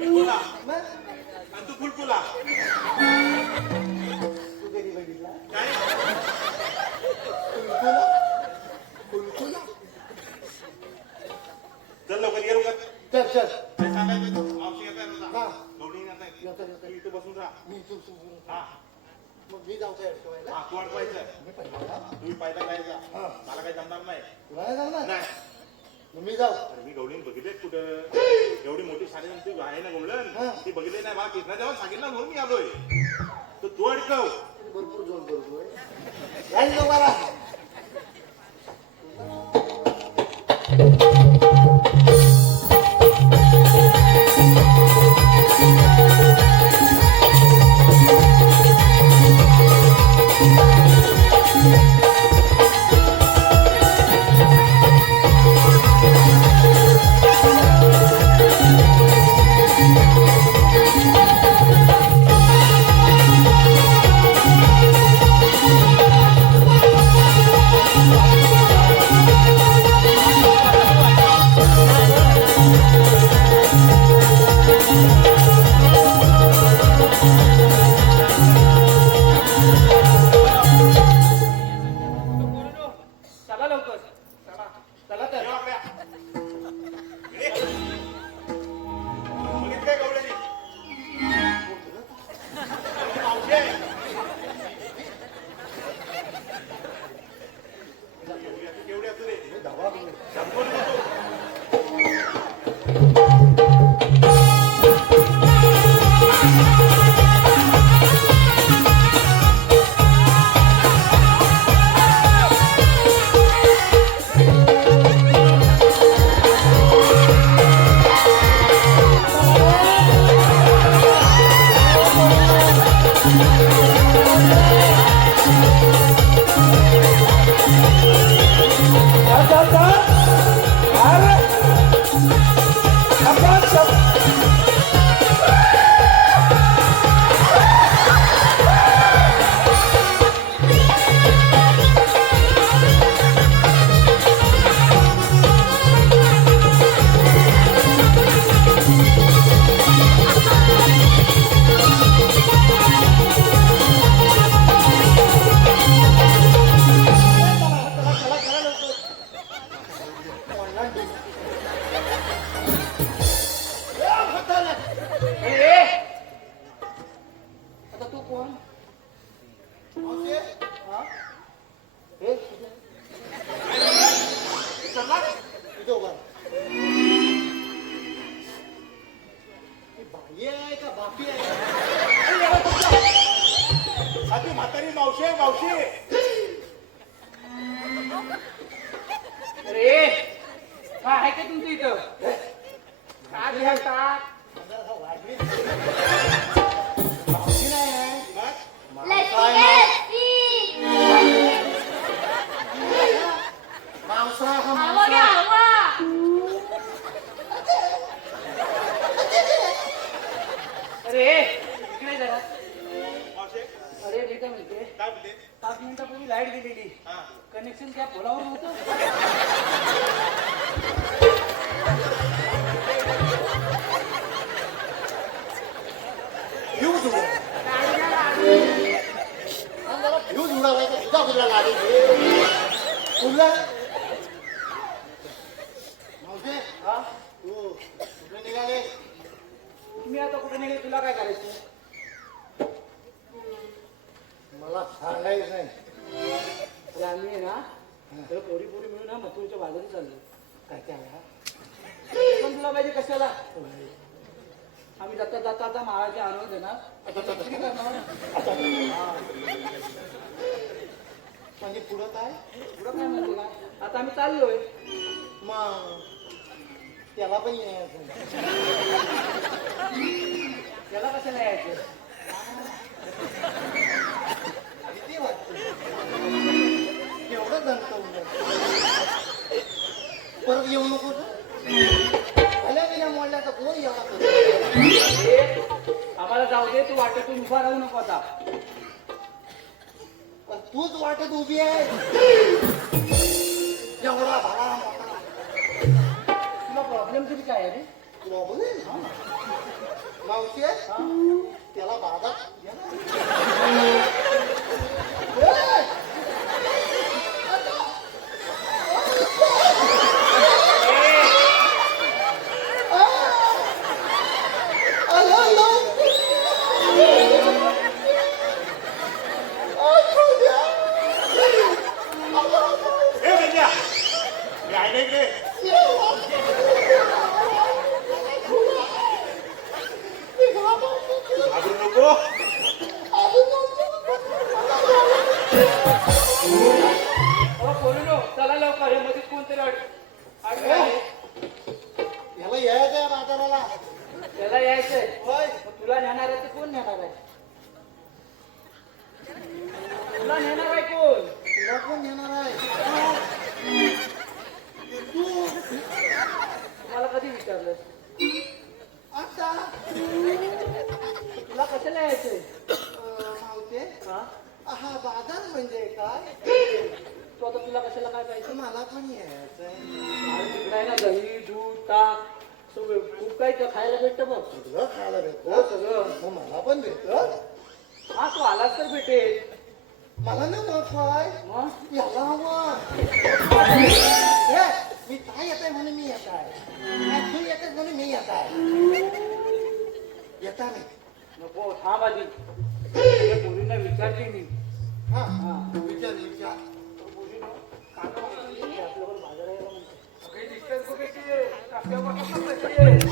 फुला मग आणि तू फुलफुला तू कधी बघितला काय फुलफुला फुलफुला चल लवकर ये लवकर चल चल काय सांगायचं मावशी येत आहे हा. गवडी येत आहे येतो, येतो. तू इथे बसून राहा मी तू हा मग मी जाऊ काय अडकवायला हा तू अडवायचं मी पहिला तुम्ही पहिला जायचा हा. मला काही जमणार नाही तुला नाही जाणार नाही मग मी जाऊ अरे मी गवडीन बघितले कुठं एवढी मोठी शाळेत तू आहे ना हा. गवळण ती बघितली नाही मला कितना जेव्हा सांगितलं म्हणून मी आलोय तर तू अडकव भरपूर जोर करतोय जाईल जाऊ मला चला लवकर चला चला तर ये वाकड्या. इकडे. बघितलंय गवळणी मावशी आहे. केवढी असू दे धावा संपूर्ण नको. आता तू कोण हा? हे चला. इथं उभा ही बाई आहे का बापी आहे हा ती म्हातारी मावशी आहे मावशी अरे काय आहे का तुमचं इथं काय घ्यालता वाढली बापी नाही आहे मग मावसा हा मावसा अरे इकडे जरा मावशी अरे ते काय म्हणते काय बोलते 5 मिनिटापूर्वी लाईट गेलेली हा कनेक्शन त्या पोलावर नव्हतं फ्यूज फ्यूज उडाला तुझा कुठला गाडी कुठला मावशे हा तू कुठे निघाले मी आता कुठे निघेल तुला काय करायचं मला सांगायचं नाही अरे आम्ही आहे ना तर पोरी पोरी मिळून ना मथुरच्या बाजारी चाललो काय काय पण तुला पाहिजे कशाला आम्ही जाता जाता आता महाराज आणून देणार आता तसं नाही करणार. हा. म्हणजे पुढं काय पुढं काय म्हणते ना आता आम्ही चाललोय मग त्याला पण यायचं त्याला कशाला यायचं किती वाटतं एवढं दणकवलं परत येऊ नको भल्या गेल्या मोडल्याचा कोण एवढा करतो? आम्हाला जाऊ दे तू वाटेतून उभा राहू नको आता पण तूच वाटत उभी आहे एवढा भला मोठा तुला प्रॉब्लेम तरी काय आहे रे प्रॉब्लेम मावशी हा? त्याला बाधा घ्या ना. ए विद्या मी आहे ना इकडे घाबरू नको अहो, पोरीनो, चला लवकर हे मध्ये कोणतरी अडलं आहे. याला यायचं आहे बाजाराला. त्याला यायचंय होय मग तुला नेणार आहे ते कोण नेणार आहे? तुला नेणार आहे कोण? तुला कोण घेणार आहे तू तुम्हाला कधी विचारलं? आता तुला कशाला यायचंय? मावते हा? हा बाजार म्हणजे काय तू आता तुला कशाला काय पाहिजे? मला पण यायचंय आणि तिकडे आहे ना दही दूध ताक सगळं खूप काही खायला भेटतं बघ. सगळं खायला हो भेटत सगळं. मग मला पण भेटत हा तू आलास तर भेटेल. मला ना मग काय मग याला हवं मी काय येत आहे म्हणून मी येत आहे तू येत आहे म्हणून मी येत आहे येता मी नको थांब आधी त्या पोरींना विचारते मी. हा हा विचार विचार पोरीनो, काका म्हणते, आपल्यावर बाजाराला यायला म्हणते. काही distance बघायची आहे. काकावर बसत बसायची.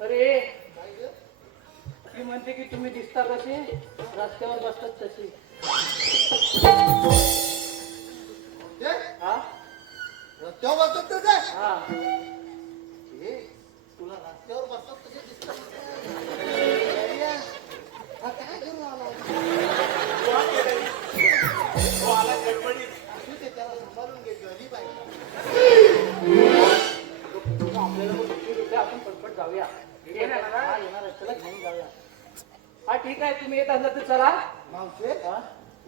अरे ती म्हणते की तुम्ही दिसता कसे रस्त्यावर बसतात तसे. ते हा रस्त्यावर बसत तुझे हा हे तुला रस्त्यावर बसत तुझे दिसत हा काय करून आला तो आला गडबडीत असू ते त्याला सांभाळून घे गरीब आहे आपल्याला मग उशीर होते, आपण पटपट जाऊया. येणार आहे चला घेऊन जाऊया. हा ठीक आहे तुम्ही येत असला तर चला. मावशे हा?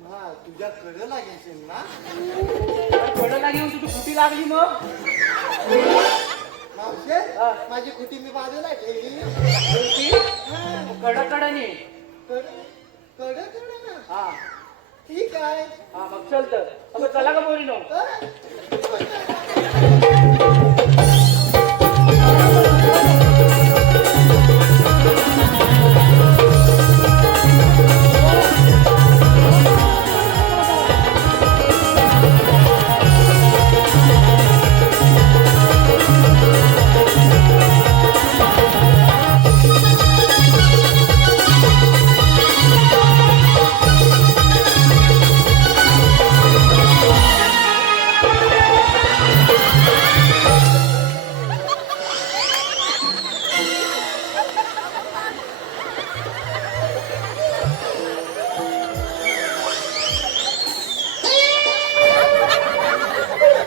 हा तुझ्या कडे लागेल ना कडला घेऊन तुझी कुठे लागली मग? मावशे हा. माझी कुटी मी बाजूला ठेवली कडकडने. कड ना हा ठीक आहे हा मग चल तर. अगं चला का पोरीनो?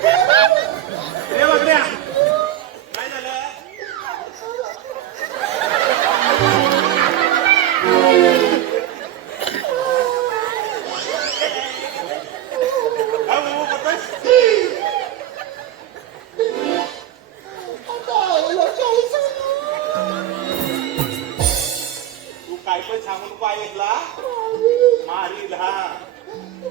ए बघड्या काय झालं काय बाबू करतोयस? तू काय पण सांगू नको ऐकला मारील हा तू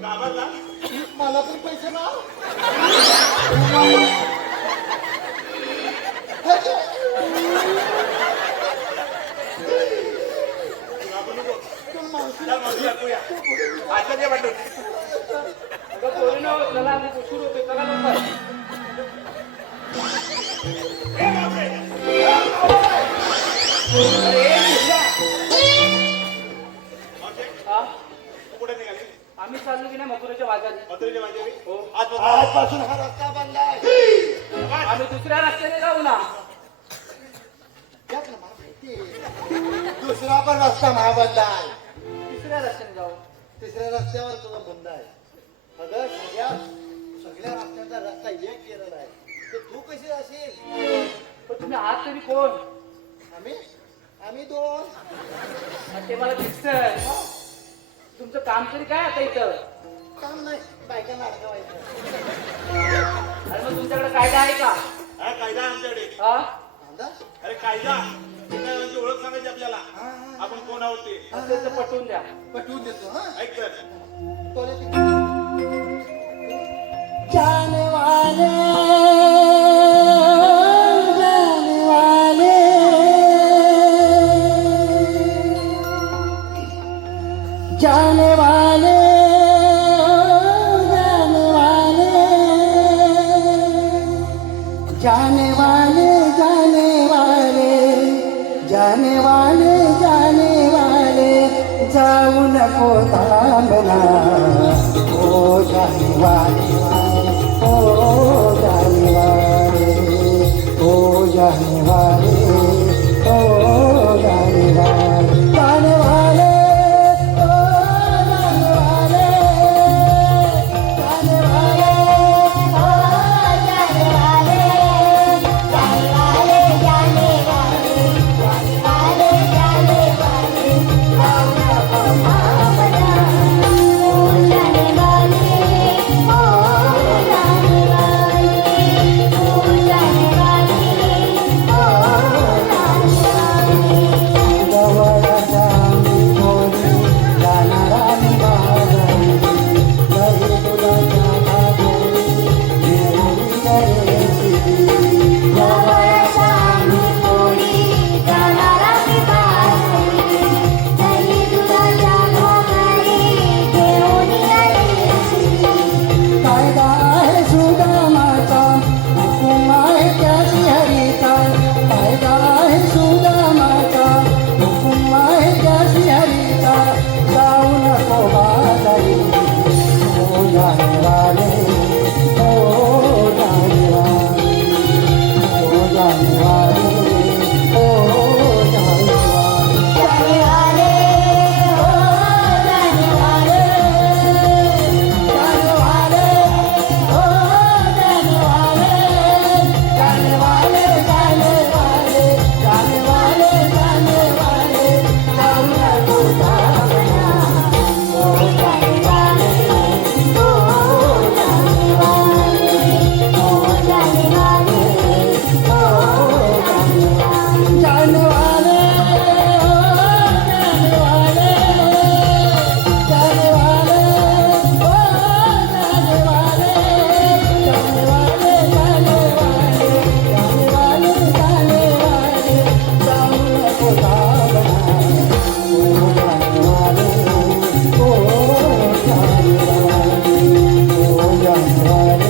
घाबरला मला पण पैसे ना तू घाबरू नको चल मावशी दाखवूया आता जे वाटत अगं पोरीनो चला मग उशीर होते चला लवकर. ए मावशी अरे मुलगा. मावशी हा? तू कुठे निघाली आम्ही चाललो की नाही मथुरेच्या बाजारी. मथुरेच्या माझ्यावी हो. आजपासून हा रस्ता बंद आहे आम्ही दुसऱ्या रस्त्याने जाऊ ना. यात ना माहिती. दुसरा पण रस्ता महाबंद आहे तिसऱ्या रस्त्याने जाऊ. तिसऱ्या रस्त्यावर तुला बंद आहे अगं सगळ्या रस्त्याचा रस्ता एक केलेला आहे तर तू कशी असेल पण तुम्ही आहात तरी कोण? आम्ही दोन आणि ते मला दिसतंय. तुमचं काम तरी काय आता इथं? काम नाही बायकांना अडकवायचं. अरे मग तुमच्याकडे कायदा आहे का? हा कायदा आहे आमच्याकडे. हा? कांदा? अरे कायदा एखाद्याची ओळख सांगायची आपल्याला. आपण कोण आहोत ते असेल तर पटवून द्या. पटवून देतो हा. ऐक तर. तोले तिकडे. जाने वाले जाने वाले जाने वाले जाने वाले जाने वाले जाने वाले जाऊ नको थांबना ओ जाने वाले ओ जाने वाले ओ जाने वाले ओ जाने वाले जाने वाले ओ जाने वाले जाने वाले ओ जाने वाले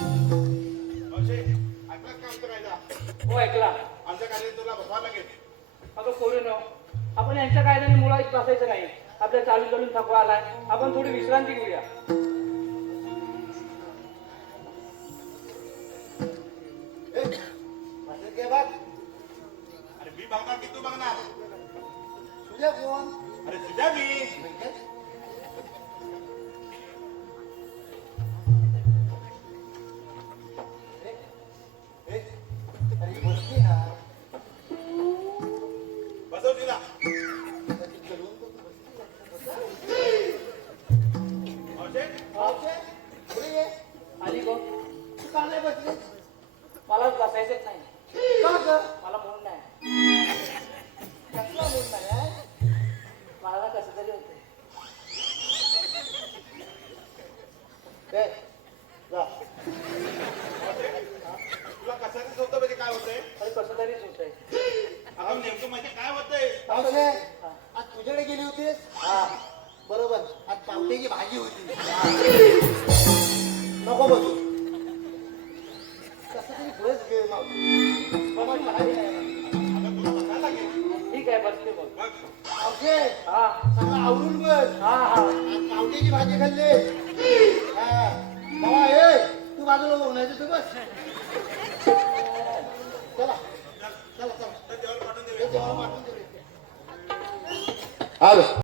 मावशी, ऐकलास का आमचा कायदा? हो ऐकला. आमच्या कायद्याने तुला बसवावं लागेल. अगं पोरीनो, आपण यांच्या कायद्याने मुळात बसायचं नाही. आपल्या चालून चालून थकवा आलाय. आपण थोडी विश्रांती घेऊया. असं काय बघ. अरे मी बघणार की तू बघणार? तुझ्या कोण? अरे तुझ्या मी. अरे बसली ना. बसव तिला. कधी चलवून बघ, बसली. मावशी, मावशे, पुढे ये. आली गो. तू का नाही बसली? मला बसायचंच नाही. का ग? मला मूड नाही. कसला मूड नाही आहे? मला कसं तरी होते. बसून भारी आहे. आता तुला बसायला लागेल. ठीक आहे बसते बघ. बघ. मावशे हा सगळं आवरून बस हा हा आज पावट्याची भाजी खाल्ली हा बाबा ए तू बाजूला बघ नाही तू बस चला चला चला तर जेवण पाठवून दे. जेवण वाटून दे आलो